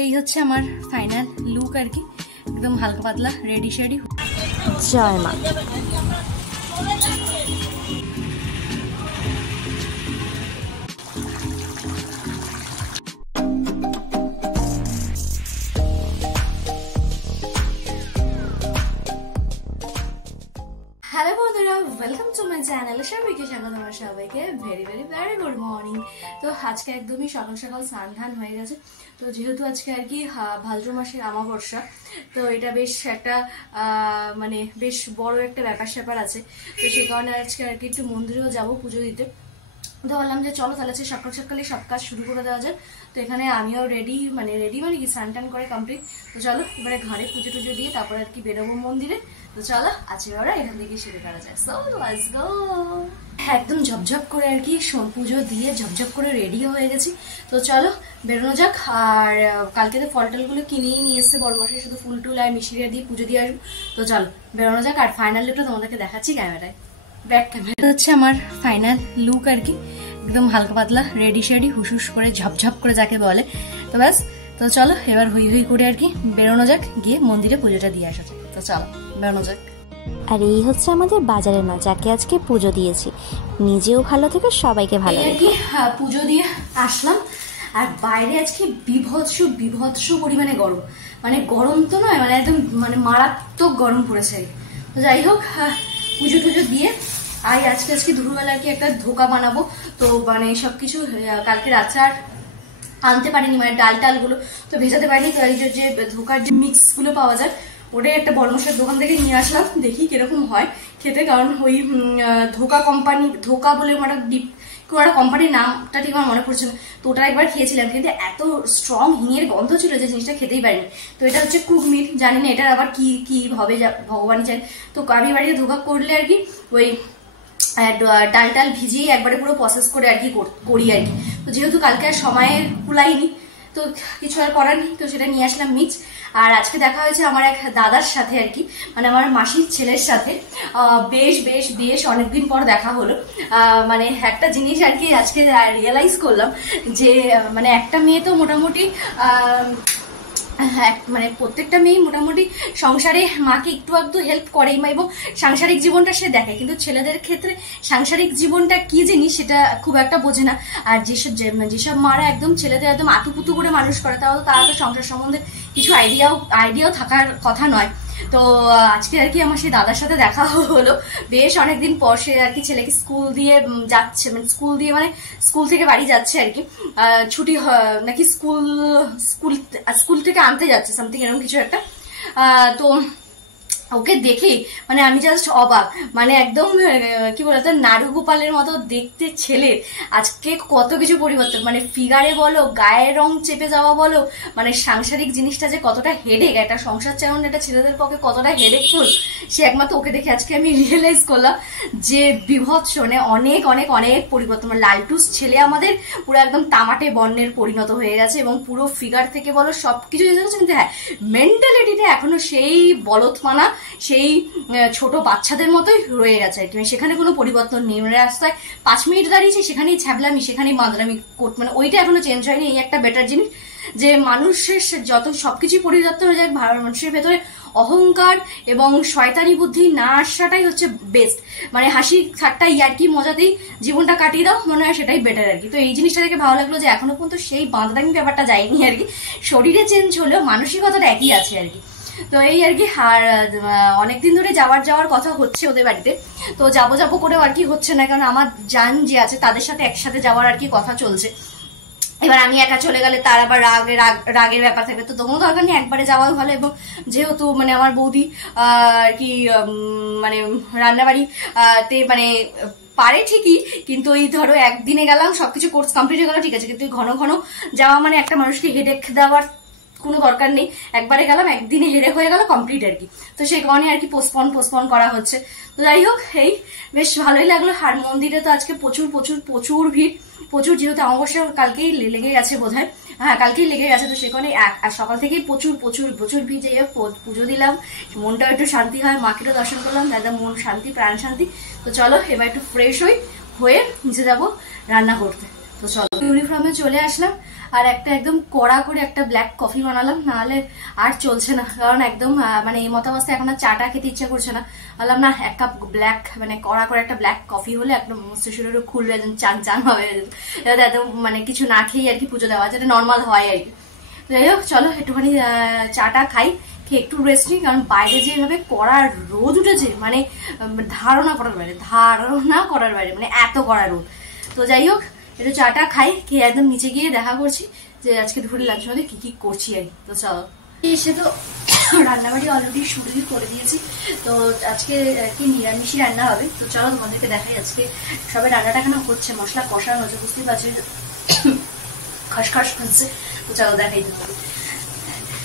এই হচ্ছে আমার ফাইনাল লুক আর কি, একদম হালকা পাতলা রেডি শেডি। জয় মা। হ্যালো বন্ধুরা, ওয়েলকাম টু মাই চ্যানেল। সবাইকে স্বাগত, আমার সবাইকে very very very good morning. তো আজকে একদমই সকাল সকাল স্নান ধান হয়ে গেছে। তো যেহেতু আজকে আর কি ভাদ্র মাসের অমাবস্যা, তো এটা বেশ একটা মানে বেশ বড় একটা ব্যাপার স্যাপার আছে। তো সেই কারণে আজকে আর কি একটু মন্দিরেও যাবো পুজো দিতে। তো বললাম যে চলো তাহলে সকাল সকালে সব কাজ শুরু করে দেওয়া যায়। তো এখানে আমিও রেডি মানে কি স্নান টান করে কমপ্লিট। তো চলো এবারে ঘরে পুজো টুজো দিয়ে তারপর আর কি বেরোবো মন্দিরে। তো চলো আজকে ওরা এখান থেকে শুরু করা যায়। So let's go. একদম ঝপঝপ করে আর কি পুজো দিয়ে ঝপঝপ করে রেডি হয়ে গেছি। তো চলো বেরোনো যাক। আর কালকে তো ফল টলগুলো কিনেই নিয়ে এসছে বড়মশাই, শুধু ফুল টুল আর মিশিয়ে দিয়ে পুজো দিয়ে আসবো। তো চলো বেরোনো যাক। আর ফাইনাল লুকটা তোমাদেরকে দেখাচ্ছি ক্যামেরায়, ব্যাক ক্যামেরা। হচ্ছে আমার ফাইনাল লুক আর কি, একদম হালকা পাতলা রেডি শেডি হুস করে ঝপঝপ করে যাকে বলে। তো ব্যাস, তো চলো এবার হুই হুই করে আর কি বেরোনো যাক, গিয়ে মন্দিরে পুজোটা দিয়ে আসা যাক। তো চলো বেরোনো যাক। আর এই হচ্ছে আমাদের বাজারের মা, যাকে আজকে পুজো দিয়েছি। নিজেও ভালো থেকে সবাইকে ভালো রেখে পুজো দিয়ে আসলাম। আর বাইরে আজকে বিভৎস বিভৎস পরিমাণে গরম, মানে গরম তো নয়, মানে একদম মানে মারাত্মক গরম পড়েছে। তো যাই হোক, পুজো টুজো দিয়ে আজকে দুপুরবেলা আর কি একটা ধোকা বানাবো। তো মানে সবকিছু কালকে রাত্রে আর আনতে পারিনি, মানে ডাল টালগুলো তো ভেজাতে পারিনি। তো এই যে ধোকার যে মিক্স গুলো পাওয়া যায়, ওটাই একটা বড়মশাইয়ের দোকান থেকে নিয়ে আসলাম, দেখি কিরকম হয় খেতে। কারণ ওই ধোকা কোম্পানি, ধোকা বলে একটা ডিপ একটা কোম্পানির নামটা ঠিক আমার মনে পড়ছে না। তো ওটা একবার খেয়েছিলাম, কিন্তু এত স্ট্রং হিঙের গন্ধ ছিল যে জিনিসটা খেতেই পারিনি। তো এটা হচ্ছে কুক মিট, জানি না এটার আবার কি কি হবে ভগবানই চাই। তো আমি বাড়িতে ধোকা করলে আর কি ওই ডাল টাল ভিজিয়ে একবারে পুরো প্রসেস করে আর কি করি আর কি। তো যেহেতু কালকে আর সময়ের কুলাইনি, তো কিছু আর করার নেই, তো সেটা নিয়ে আসলাম মিক্স। আর আজকে দেখা হয়েছে আমার এক দাদার সাথে আর কি, মানে আমার মাসির ছেলের সাথে। বেশ বেশ বেশ অনেকদিন পর দেখা হলো। মানে একটা জিনিস আর কি আজকে রিয়েলাইজ করলাম যে মানে একটা মেয়ে তো মোটামুটি মানে প্রত্যেকটা মেয়ে মোটামুটি সংসারে মাকে একটু একটু হেল্প করেই, এবং সাংসারিক জীবনটা সে দেখে, কিন্তু ছেলেদের ক্ষেত্রে সাংসারিক জীবনটা কি জিনিস সেটা খুব একটা বোঝে না। আর যেসব মারা একদম ছেলেদের একদম আতুপুতু করে মানুষ করে, তারা তো সংসার সম্বন্ধে কিছু আইডিয়াও থাকার কথা নয়। তো আজকে আর কি আমার সেই দাদার সাথে দেখা হলো বেশ অনেকদিন পর। সে আর কি ছেলেকে স্কুল দিয়ে যাচ্ছে, মানে স্কুল থেকে বাড়ি যাচ্ছে আর কি, ছুটি নাকি স্কুল থেকে আনতে যাচ্ছে, সামথিং এরকম কিছু একটা। তো ওকে দেখে মানে আমি জাস্ট অবাক, মানে একদম কি বলতো নাড়ু গোপালের মতো দেখতে ছেলে। আজকে কত কিছু পরিবর্তন, মানে ফিগারে বলো, গায়ের রং চেপে যাওয়া বলো, মানে সাংসারিক জিনিসটা যে কতটা হেডেক, একটা সংসার চালানো এটা ছেলেদের পক্ষে কতটা হেডেকফুল, সে একমাত্র ওকে দেখে আজকে আমি রিয়েলাইজ করলাম যে বিভৎস, মানে অনেক অনেক অনেক পরিবর্তন। লালটুস ছেলে আমাদের পুরো একদম তামাটে বর্ণের পরিণত হয়ে গেছে, এবং পুরো ফিগার থেকে বলো সবকিছু, কিন্তু হ্যাঁ মেন্টালিটিটা এখনো সেই বলদমানা, সেই ছোট বাচ্চাদের মতোই রয়ে গেছে আর কি। সেখানে কোনো পরিবর্তন নেই। রাস্তায় 5 মিনিট দাঁড়িয়েছি, সেখানেই ছ্যাবলামি, সেখানেই মাদরামি, মানে ওইটা এখনো চেঞ্জ হয়নি। এই একটা বেটার জিনিস যে মানুষের যত সবকিছু পরিবর্তন হয়ে যায়, মানুষের ভেতরে অহংকার এবং শয়তানি বুদ্ধি না আসাটাই হচ্ছে বেস্ট। মানে হাসি ঠাট্টা ইয়ার্কি মজাতেই জীবনটা কাটিয়ে দাও, মনে হয় সেটাই বেটার আর কি। তো এই জিনিসটা দেখে ভালো লাগলো যে এখনো পর্যন্ত সেই বাঁধদামি ব্যাপারটা যায়নি আর কি। শরীরে চেঞ্জ হলেও মানসিকতাটা একই আছে আর কি। তো এই আর কি। আর অনেকদিন ধরে যাওয়ার কথা হচ্ছে ওদের বাড়িতে, তো যাবো করেও আর কি হচ্ছে না, কারণ আমার জান যে আছে তাদের সাথে একসাথে যাওয়ার আর কি কথা চলছে। এবার আমি একা চলে গেলে তার আবার রাগের ব্যাপার থাকে, তো কোনো দরকার নেই, একবারে যাওয়া ভালো। এবং যেহেতু মানে আমার বৌদি আর কি মানে রান্নাবাড়ি তে মানে পারে ঠিকই, কিন্তু ওই ধরো একদিনে গেলাম সবকিছু কোর্স কমপ্লিট হয়ে গেল, ঠিক আছে, কিন্তু ঘন ঘন যাওয়া মানে একটা মানুষকে হেডেক দেওয়ার কোনো দরকার নেই। একবারে গেলাম, একদিনে হেরে হয়ে গেল কমপ্লিট আর কি। তো সেই কারণে আর কি পোস্টপন করা হচ্ছে। তো যাই হোক, এই বেশ ভালোই লাগলো। আর মন্দিরে তো আজকে প্রচুর প্রচুর প্রচুর ভিড়, প্রচুর, যেহেতু অমাবস্যা কালকেই লেগে গেছে বোধ হয়, হ্যাঁ কালকেই লেগে গেছে। তো সেখানে সকাল থেকেই প্রচুর প্রচুর প্রচুর ভিড়। যাই হোক পুজো দিলাম, মনটাও একটু শান্তি হয়, মাকেও দর্শন করলাম, দাদা মন শান্তি প্রাণ শান্তি। তো চলো এবার একটু ফ্রেশ হয়ে নিচে যাবো রান্না করতে। তো তো চলো ইউনিফর্মে চলে আসলাম, আর একটা একদম কড়া করে একটা ব্ল্যাক কফি বানালাম, নাহলে আর চলছে না। কারণ একদম মানে এই মতাবস্থায় এখন আর চাটা খেতে ইচ্ছা করছে না। বললাম না, এক কাপ ব্ল্যাক মানে কড়া করে একটা ব্ল্যাক কফি হলে একদম শরীরে খুলবে, একদম চান চান হবে, একদম মানে কিছু না খেয়ে আর কি পুজো দেওয়া, যেটা নর্মাল হয় আর কি। যাই হোক চলো একটুখানি চাটা খাই, খেয়ে একটু রেস্ট নিই, কারণ বাইরে যেভাবে কড়া রোদ উঠেছে মানে ধারণা করার বাইরে মানে এত কড়া রোদ। তো যাই হোক একটু চাটা খাই, খেয়ে একদম নিচে গিয়ে দেখা করছি যে আজকে দুপুরে লাঞ্চ মধ্যে কি কি করছি আর কি। তো চলো এসে তো রান্নাবাড়ি অলরেডি শুরুই করে দিয়েছি, তো আজকে কি নিরামিষই রান্না হবে। তো চলো তোমাদেরকে দেখাই আজকে সবাই রান্নাটা কেন হচ্ছে, মশলা কষানো হচ্ছে, বুঝতেই পারছি খসখস করছে। তো চলো দেখাই তোমাদের।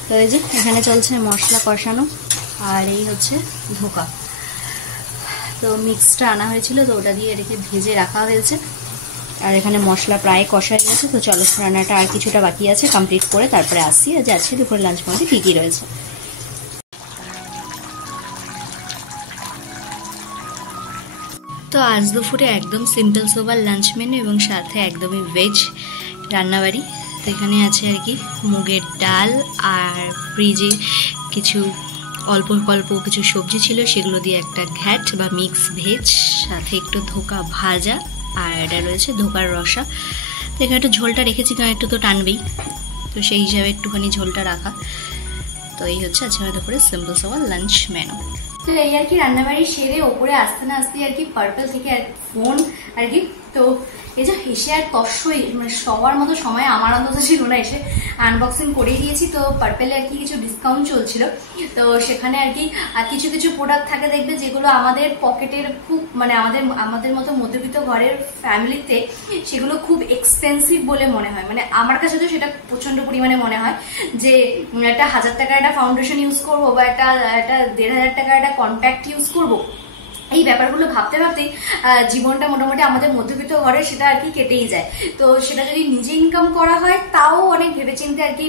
তো এই যে এখানে চলছে মশলা কষানো, আর এই হচ্ছে ধোকা। তো মিক্সটা আনা হয়েছিল, তো ওটা দিয়ে রেখে ভেজে রাখা হয়েছে, আর এখানে মশলা প্রায় কষা হয়ে গেছে। তো চলো রান্নাটা আর কিছুটা বাকি আছে, কমপ্লিট করে তারপরে আসি যে আজকে দুপুরে লাঞ্চ মধ্যে কী কী রয়েছে। তো আজ দুপুরে একদম সিম্পল সোবার লাঞ্চ মেনু এবং সাথে একদমই ভেজ রান্নাবাড়ি। তো এখানে আছে আর কি মুগের ডাল, আর ফ্রিজে কিছু অল্প অল্প কিছু সবজি ছিল, সেগুলো দিয়ে একটা ঘ্যাট বা মিক্স ভেজ, সাথে একটু ধোকা ভাজা, আর এটা রয়েছে ধোকার রসা। তো এখানে একটু ঝোলটা রেখেছি, কারণ একটু তো টানবেই, তো সেই হিসাবে একটুখানি ঝোলটা রাখা। তো এই হচ্ছে আজকে দুপুরে সিম্পল সোবার লাঞ্চ মেনু। তো এই আর কি রান্নাবাড়ি সেরে ওপরে আসতে না আসতে আর কি পার্পল থেকে আর ফোন আর কি। তো এই যে এসে আর তস্যই মানে সবার মতো সময় আমার অন্তত ছিল না, এসে আনবক্সিং করেই দিয়েছি। তো পার্পেলে আর কি কিছু ডিসকাউন্ট চলছিল, তো সেখানে আর কি কিছু কিছু প্রোডাক্ট থাকে দেখবে যেগুলো আমাদের পকেটের খুব মানে আমাদের মতো মধ্যবিত্ত ঘরের ফ্যামিলিতে সেগুলো খুব এক্সপেন্সিভ বলে মনে হয়। মানে আমার কাছে তো সেটা প্রচন্ড পরিমাণে মনে হয় যে একটা 1000 টাকার একটা ফাউন্ডেশন ইউজ করবো, বা একটা 1500 টাকার একটা কম্প্যাক্ট ইউজ করবো, এই ব্যাপারগুলো ভাবতে ভাবতেই জীবনটা মোটামুটি আমাদের মধ্যবিত্ত ঘরে সেটা আর কি কেটেই যায়। তো সেটা যদি নিজে ইনকাম করা হয় তাও অনেক ভেবেচিন্তে আর কি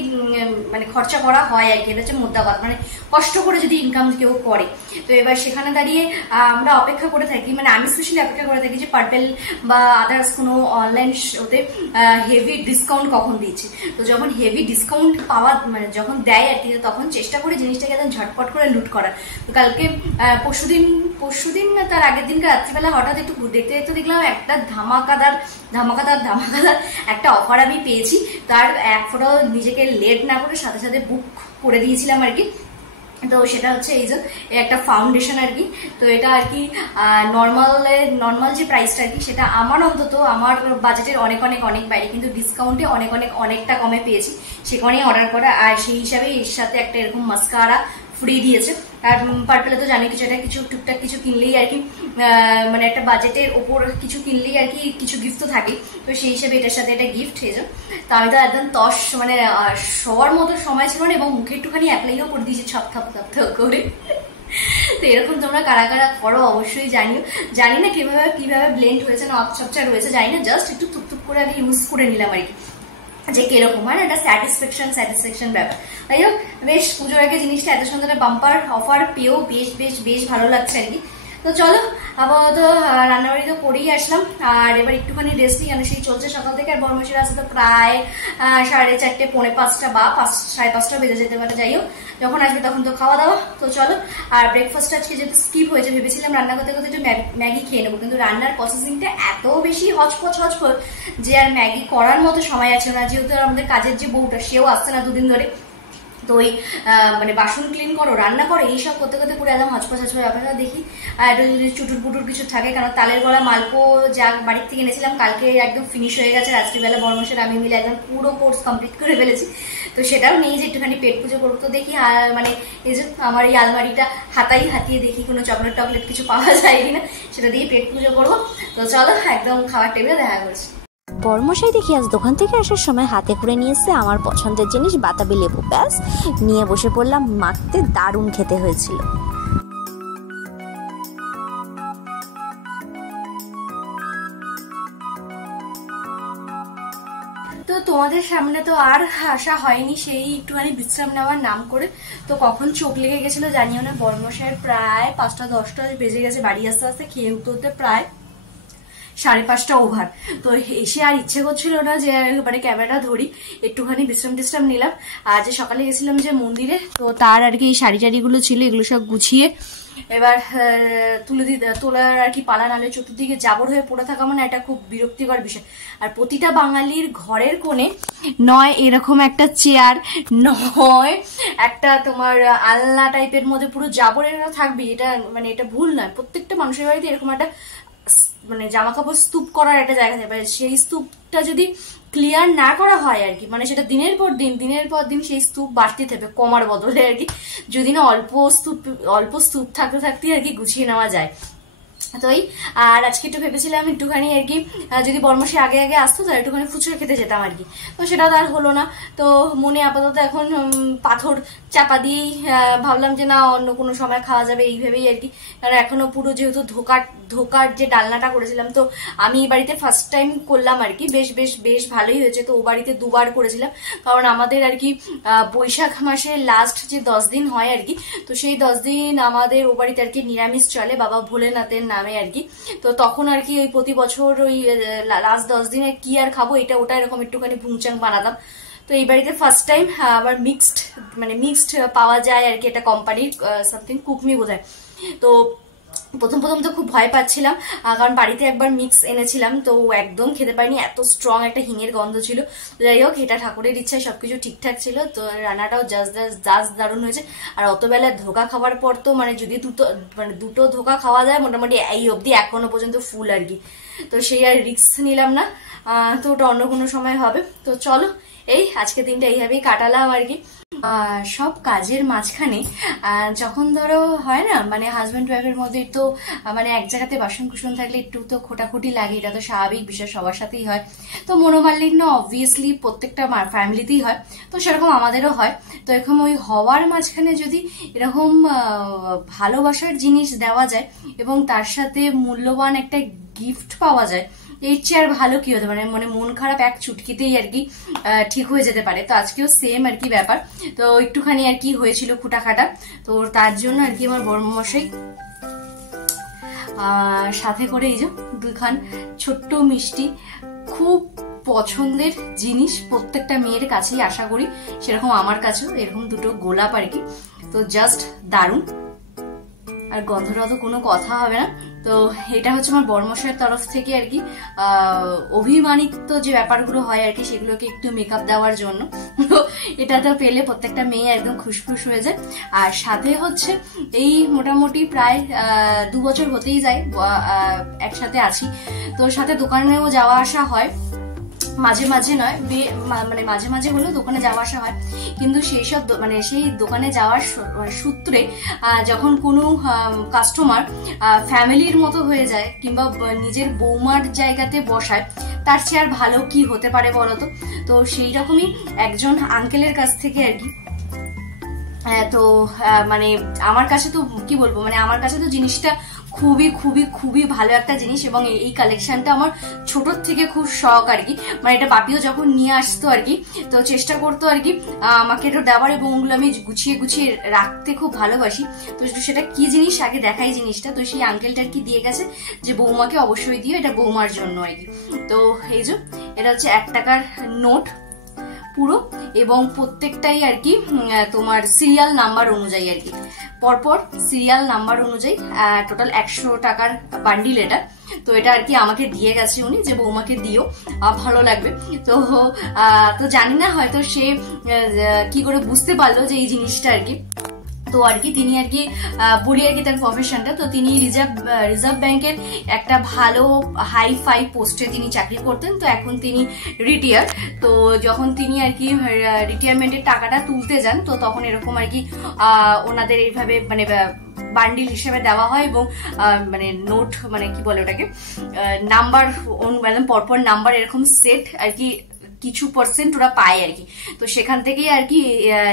মানে খরচা করা হয় আর কি। এটা হচ্ছে মোদ্দা কথা, মানে কষ্ট করে যদি ইনকাম কেউ করে। তো এবার সেখানে দাঁড়িয়ে আমরা অপেক্ষা করে থাকি, মানে আমি স্পেশালি অপেক্ষা করে থাকি যে পার্পেল বা আদার্স কোনো অনলাইন ওতে হেভি ডিসকাউন্ট কখন দিচ্ছে। তো যখন হেভি ডিসকাউন্ট পাওয়া মানে যখন দেয় আর কি, তখন চেষ্টা করে জিনিসটাকে একদম ঝটপট করে লুট করার। তো কালকে পরশুদিন না তার আগের দিনকে রাত্রিবেলা হঠাৎ একটু দেখতে দেখতে দেখলাম একটা ধামাকাদার একটা অফার আমি পেয়েছি। তার এক ফোটাও নিজেকে লেট না করে সাথে সাথে বুক করে দিয়েছিলাম আর কি। তো সেটা হচ্ছে এই যে একটা ফাউন্ডেশন আর কি। তো এটা আর কি নর্মাল যে প্রাইসটা আর কি, সেটা আমার অন্তত আমার বাজেটের অনেক অনেক অনেক বাইরে, কিন্তু ডিসকাউন্টে অনেকটা কমে পেয়েছি, সেখানেই অর্ডার করা। আর সেই হিসাবে এর সাথে একটা এরকম মাস্কারা ফ্রি দিয়েছে। আর পার্পেলে তো জানি কিছু টুকটাক কিছু কিনলেই আর কি মানে একটা বাজেটের ওপর কিছু কিনলেই আর কি কিছু গিফট তো থাকে। তো সেই হিসাবে এটার সাথে একটা গিফট হয়েছে। তো আমি তো একদম মানে সবার মতো সময় ছিল না, এবং মুখে একটুখানি অ্যাপ্লাইও করে দিয়েছি ছপ থাপ করে। তো এরকম তোমরা কারা কারা করো অবশ্যই জানিও। জানি না কিভাবে ব্লেন্ড হয়েছে না অপচপচা রয়েছে জানি না, জাস্ট একটু থুপ করে আগে ইউজ করে নিলাম আর কি, যে কিরকম হয় না একটা স্যাটিসফ্যাকশন ব্যাপার। যাই হোক বেশ পুজোর আগে জিনিসটা এত সুন্দর বাম্পার অফার পেয়েও বেশ ভালো লাগছে আর কি। তো চলো আপাতত রান্নাবাড়ি তো করেই আসলাম, আর এবার একটুখানি রেস্ট নিই, সেই চলছে সকাল থেকে। আর বর্মশির আসতে তো প্রায় 4:30 5:30 বা 5:30 বেজে যেতে পারে। যাই হোক যখন আসবে তখন তো খাওয়া দাওয়া। তো চলো আর ব্রেকফাস্ট আজকে যেহেতু স্কিপ হয়েছে, ভেবেছিলাম রান্না করতে করতে একটু ম্যাগি খেয়ে নেবো, কিন্তু রান্নার প্রসেসিংটা এত বেশি হচপচ যে আর ম্যাগি করার মতো সময় আছে না। যেহেতু আমাদের কাজের যে বউটা সেও আসছে না 2 দিন ধরে, তো ওই মানে বাসন ক্লিন করো রান্না করো এইসব করতে করতে পুরো একদম হচপচ আপনারা দেখি। আর এটা যদি চুটুর পুটুর কিছু থাকে, কারণ তালের গলা মালপো যা বাড়ির থেকে এনেছিলাম কালকে একদম ফিনিশ হয়ে গেছে। রাত্রিবেলা বর্মশের আমি মিলে একদম পুরো কোর্স কমপ্লিট করে ফেলেছি। তো সেটাও নেই যে একটুখানি পেট পুজো করবো। তো দেখি মানে এই যে আমার এই আলমারিটা হাতিয়ে দেখি কোনো চকলেট কিছু পাওয়া যায় কিনা, সেটা দিয়ে পেট পুজো করবো। তো চলো একদম খাবার টেবিলে দেখা করছি। বর্মশাই দেখি আজ দোকান থেকে আসার সময় হাতে করে নিয়ে এসে আমার পছন্দের জিনিস বাতাবি লেবু, ব্যাস নিয়ে বসে পড়লাম মাখতে। দারুণ খেতে হয়েছিল। তো তোমাদের সামনে তো আর আসা হয়নি, সেই একটুখানি বিশ্রাম নেওয়ার নাম করে। তো কখন চোখ লেগে গেছিল জানিও না। বর্মশাইয়ের প্রায় 5টা 10টা বেজে গেছে বাড়ি আসতে খেয়ে উঠতে প্রায় 5:30 ওভার। তো এসে আর ইচ্ছে করছিল না যে মানে ক্যামেরাটা ধরি, একটুখানি বিশ্রাম নিলাম। আর যে সকালে গেছিলাম যে মন্দিরে, তো তার আর কি এই শাড়ি টাড়িগুলো ছিল, এগুলো সব গুছিয়ে এবার তোলার আর কি পালা, নালে চতুর্দিকে জাবর হয়ে পড়ে থাকা মানে এটা খুব বিরক্তিকর বিষয়। আর প্রতিটা বাঙালির ঘরের কোণে নয় এরকম একটা চেয়ার, নয় একটা তোমার আলনা টাইপের মধ্যে পুরো জাবর এরা থাকবে, এটা মানে এটা ভুল নয়। প্রত্যেকটা মানুষের বাড়িতে এরকম একটা মানে জামা কাপড় স্তূপ করার একটা জায়গা থাকবে। সেই স্তূপটা যদি ক্লিয়ার না করা হয় আর কি, মানে সেটা দিনের পর দিন সেই স্তূপ বাড়তে থাকবে, কমার বদলে আর কি, যদি না অল্প স্তূপ থাকতে আর কি গুছিয়ে নেওয়া যায়। তো এই আর আজকে একটু ভেবেছিলাম একটুখানি আর কি যদি বরমাসে আগে আসতো তাহলে একটুখানি ফুচকা খেতে যেতাম আর কি, তো সেটা তো আর হলো না। তো মনে আপাতত এখন পাথর চাপা দিয়েই ভাবলাম যে না অন্য কোনো সময় খাওয়া যাবে এইভাবেই আর কি। কারণ এখনো পুরো যেহেতু ধোকার যে ডালনাটা করেছিলাম, তো আমি এই বাড়িতে ফার্স্ট টাইম করলাম আর কি, বেশ ভালোই হয়েছে। তো ও বাড়িতে 2 বার করেছিলাম, কারণ আমাদের আর কি বৈশাখ মাসে লাস্ট যে 10 দিন হয় আর কি, তো সেই 10 দিন আমাদের ও বাড়িতে আর কি নিরামিষ চলে বাবা ভোলেনাথের নামে আর কি। তো তখন আর কি ওই প্রতি বছর ওই লাস্ট 10 দিনে কি আর খাবো এটা ওটা এরকম একটুখানি ভুংচাং বানাতাম। তো এই বাড়িতে ফার্স্ট টাইম আবার মিক্সড পাওয়া যায় আর কি, এটা কোম্পানির সামথিং কুকমি বোধহয়। তো প্রথম তো খুব ভয় পাচ্ছিলাম, কারণ বাড়িতে একবার মিক্স এনেছিলাম, তো একদম খেতে পারিনি, এত স্ট্রং একটা হিঙের গন্ধ ছিল। যাই হোক, এটা ঠাকুরের ইচ্ছায় সবকিছু ঠিকঠাক ছিল, তো রান্নাটাও জাস্ট দারুণ হয়েছে। আর অত বেলা ধোকা খাওয়ার পর তো মানে যদি দুটো ধোকা খাওয়া যায় মোটামুটি এই অবধি এখনো পর্যন্ত ফুল আর কি, তো সেই আর রিস্ক নিলাম না। তো ওটা অন্য কোনো সময় হবে। তো চলো এই আজকে দিনটা এইভাবেই কাটালাম আর কি। সব কাজের মাঝখানে যখন ধরো হয় না মানে হাজব্যান্ড ওয়াইফের মধ্যে তো মানে এক জায়গাতে বাসন কুসন থাকলে একটু তো খোটাখুটি লাগে, এটা তো স্বাভাবিক বিষয়, সবার সাথেই হয়। তো মনোমালিন্য অবভিয়াসলি প্রত্যেকটা ফ্যামিলিতেই হয়, তো সেরকম আমাদেরও হয়। তো এরকম ওই হওয়ার মাঝখানে যদি এরকম ভালোবাসার জিনিস দেওয়া যায় এবং তার সাথে মূল্যবান একটা গিফট পাওয়া যায়, এর চেয়ে আর ভালো কি হতে পারে। মানে মন খারাপ এক চুটকিতেই আর কি ঠিক হয়ে যেতে পারে। তো আজকেও সেম আর কি ব্যাপার। তো একটুখানি আর কি হয়েছিল খুঁটাখাটা, তো তার জন্য আর কি আমার বড়মশাই সাথে করে এই যে 2খান ছোট্ট মিষ্টি, খুব পছন্দের জিনিস প্রত্যেকটা মেয়ের কাছেই আশা করি, সেরকম আমার কাছেও এরকম 2টো গোলাপ আর কি। তো জাস্ট দারুণ, আর গন্ধটা তো কোনো কথা হবে না। তো এটা হচ্ছে আমার বড়মশাইয়ের তরফ থেকে আর কি অভিমানিত যে ব্যাপারগুলো হয় আর কি, সেগুলোকে একটু মেকআপ দেওয়ার জন্য। তো এটা তো পেলে প্রত্যেকটা মেয়ে একদম খুশখুশ হয়ে যায়। আর সাথে হচ্ছে এই মোটামুটি প্রায় 2 বছর হতেই যায় একসাথে আছি, তো সাথে দোকানেও যাওয়া আসা হয়, মাঝে নয় মানে মাঝে হলেও দোকানে যাওয়া আসা হয়। কিন্তু সেই দোকানে যাওয়ার সূত্রে যখন কোনো কাস্টমার ফ্যামিলির মতো হয়ে যায় কিংবা নিজের বৌমার জায়গাতে বসায়, তার চেয়ে আর ভালো কি হতে পারে বলতো। তো সেই রকমই একজন আঙ্কেলের কাছ থেকে আর কি তো মানে আমার কাছে তো কি বলবো, মানে আমার কাছে তো জিনিসটা খুবই ভালো একটা জিনিস, এবং এই কালেকশনটা আমার ছোটর থেকে খুব শখ আর কি। মানে এটা বাপিও যখন নিয়ে আসতো আর কি, তো চেষ্টা করতো আর কি আমাকে এটা দেওয়ার, এবং ওগুলো আমি গুছিয়ে রাখতে খুব ভালোবাসি। তো সেটা কি জিনিস আগে দেখাই জিনিসটা। তো সেই আঙ্কেলটা আর কি দিয়ে গেছে যে বৌমাকে অবশ্যই দিও, এটা বৌমার জন্য আর কি। তো এই যে এটা হচ্ছে 1 টাকার নোট পুরো, এবং প্রত্যেকটাই আর কি তোমার সিরিয়াল নাম্বার অনুযায়ী আর কি, পরপর সিরিয়াল নাম্বার অনুযায়ী টোটাল 100 টাকার বান্ডিল এটা। তো এটা আর কি আমাকে দিয়ে গেছে উনি, যে বৌমাকে দিও ভালো লাগবে। তো জানি না হয়তো সে কি করে বুঝতে পারলো যে এই জিনিসটা আর কি। তো আর কি তিনি আর কি বলি আর কি তার প্রফেশনটা, তো তিনি রিজার্ভ ব্যাংকের একটা ভালো হাই ফাই পোস্টে তিনি চাকরি করতেন। তো এখন তিনি রিটায়ার। তো যখন তিনি আর কি রিটায়ারমেন্টের টাকাটা তুলতে যান, তো তখন এরকম আর কি ওনাদের এইভাবে মানে বান্ডিল হিসেবে দেওয়া হয়, এবং মানে নোট মানে কি বলে ওটাকে নাম্বার পরপর নাম্বার এরকম সেট আর কি কিছু % ওরা পায় আর কি। তো সেখান থেকেই আর কি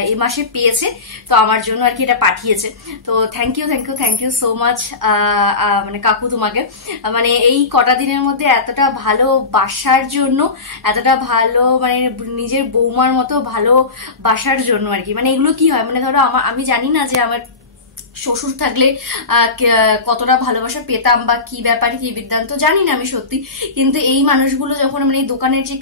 এই মাসে পেয়েছে, তো আমার জন্য আর কি এটা পাঠিয়েছে। তো থ্যাংক ইউ সো মাচ মানে কাকু তোমাকে, মানে এই কটা দিনের মধ্যে এতটা ভালো বাসার জন্য, এতটা ভালো মানে নিজের বৌমার মতো ভালো বাসার জন্য আর কি। মানে এগুলো কি হয় মানে ধরো আমি জানি না যে আমার শ্বশুর থাকলে কতটা ভালোবাসা পেতাম বা কি ব্যাপারে কি বৃত্তান্ত জানি না আমি সত্যি, কিন্তু এই মানুষগুলো যখন মানে এই দোকানের যে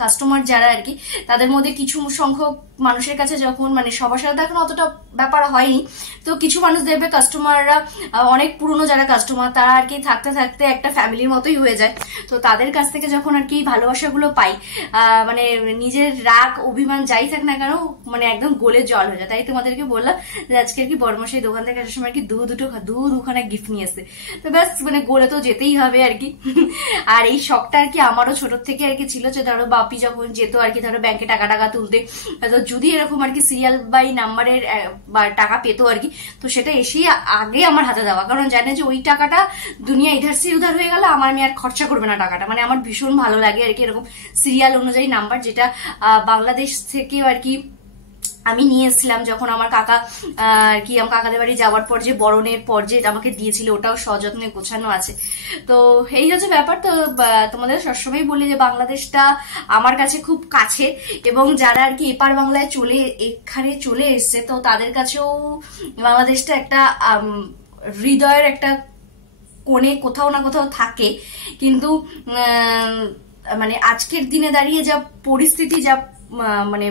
কাস্টমার যারা আর কি, তাদের মধ্যে কিছু সংখ্যক মানুষের কাছে যখন মানে সবার সাথে এখন অতটা ব্যাপার হয়নি, তো কিছু মানুষ দেখবে কাস্টমাররা অনেক পুরনো যারা কাস্টমার তারা আর কি থাকতে থাকতে একটা ফ্যামিলির মতোই হয়ে যায়। তো তাদের কাছ থেকে যখন আর কি ভালোবাসাগুলো পাই, মানে নিজের রাগ অভিমান যাই থাক না কেন মানে একদম গোলে জল হয়ে যায়। তাই তোমাদেরকে বললাম যে আজকে আর কি বড়মশাই দোকান থেকে আসার সময় আর কি দুখানা গিফট নিয়ে এসছে, তো ব্যাস মানে গোলে তো যেতেই হবে আর কি। আর এই শখটা আর কি আমারও ছোট থেকে আর কি ছিল, যে ধরো বাপি যখন যেত আর কি ধরো ব্যাংকে টাকা তুলতে, তো যদি এরকম আর কি সিরিয়াল বাই নাম্বারের টাকা পেতো আর কি, তো সেটা এসেই আগে আমার হাতে দেওয়া, কারণ জানে যে ওই টাকাটা দুনিয়া ইধার সে উধার হয়ে গেল, আমার মেয়ে আর খরচা করবে না টাকাটা। মানে আমার ভীষণ ভালো লাগে আর কি এরকম সিরিয়াল অনুযায়ী নাম্বার, যেটা বাংলাদেশ থেকেও আর কি আমি নিয়ে এসেছিলাম যখন আমার কাকা আর কি আমার কাকাদের বাড়ি যাওয়ার পর যে বরণের পর যে আমাকে দিয়েছিল, ওটাও সযত্নে গোছানো আছে। তো এই হচ্ছে ব্যাপার। তো তোমাদের সবসময় বলি যে বাংলাদেশটা আমার কাছে খুব কাছে, এবং যারা আর কি এপার বাংলায় এখানে চলে এসছে, তো তাদের কাছেও বাংলাদেশটা একটা হৃদয়ের একটা কোণে কোথাও না কোথাও থাকে। কিন্তু মানে আজকের দিনে দাঁড়িয়ে যা পরিস্থিতি মানে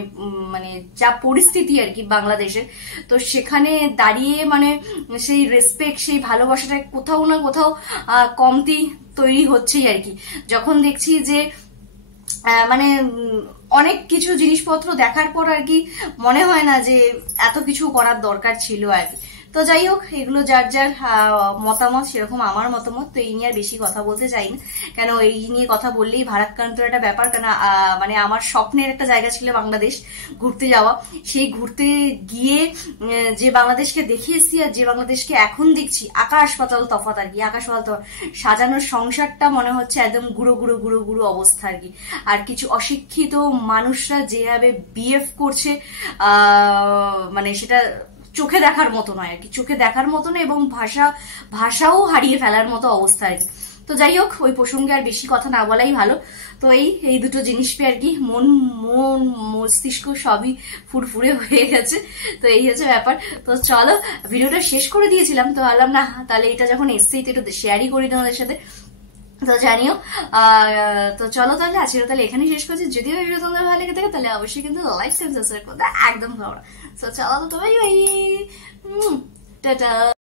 যা পরিস্থিতি আর কি বাংলাদেশের, তো সেখানে দাঁড়িয়ে মানে সেই রেসপেক্ট সেই ভালোবাসাটা কোথাও না কোথাও কমতি তৈরি হচ্ছেই আর কি। যখন দেখছি যে মানে অনেক কিছু জিনিসপত্র দেখার পর আর কি মনে হয় না যে এত কিছু করার দরকার ছিল আর কি। তো যাই হোক, এগুলো যার যার মতামত, সেরকম আমার মতামত। তো এই নিয়ে আর বেশি কথা বলতে চাই না, কেন এই নিয়ে কথা বললেই ভারাক্রান্ত একটা ব্যাপার। কেন মানে আমার স্বপ্নের একটা জায়গা ছিল বাংলাদেশ ঘুরতে যাওয়া, সেই ঘুরতে গিয়ে যে বাংলাদেশকে দেখে এসেছি আর যে বাংলাদেশকে এখন দেখছি আকাশ পাতাল তফাৎ আর কি। আকাশ পাতাল তফাৎ, সাজানোর সংসারটা মনে হচ্ছে একদম গুঁড়ো অবস্থা আর কি। আর কিছু অশিক্ষিত মানুষরা যেভাবে বিহেভ করছে মানে সেটা চোখে দেখার মতো নয় আর কি, চোখে দেখার মতো না, এবং ভাষাও হারিয়ে ফেলার মতো অবস্থা আর কি। তো যাই হোক, ওই প্রসঙ্গে আর বেশি কথা না বলাই ভালো। তো এই দুটো জিনিস পেয়ে আর কি মন মস্তিষ্ক সবই ফুরফুরে হয়ে গেছে। তো এই হচ্ছে ব্যাপার। তো চলো, ভিডিওটা শেষ করে দিয়েছিলাম, তো ভাবলাম না তাহলে এটা যখন এসছেই তো একটু শেয়ারই করি তোমাদের সাথে, তো জানিও। তো চলো তাহলে আজকে তাহলে এখানেই শেষ করছি। যদিও ভিডিও তোমাদের ভালো লেগে থাকে তাহলে অবশ্যই কিন্তু লাইক সাবস্ক্রাইব করতে একদম ভালো। তো চলো তো ভাই, টাটা।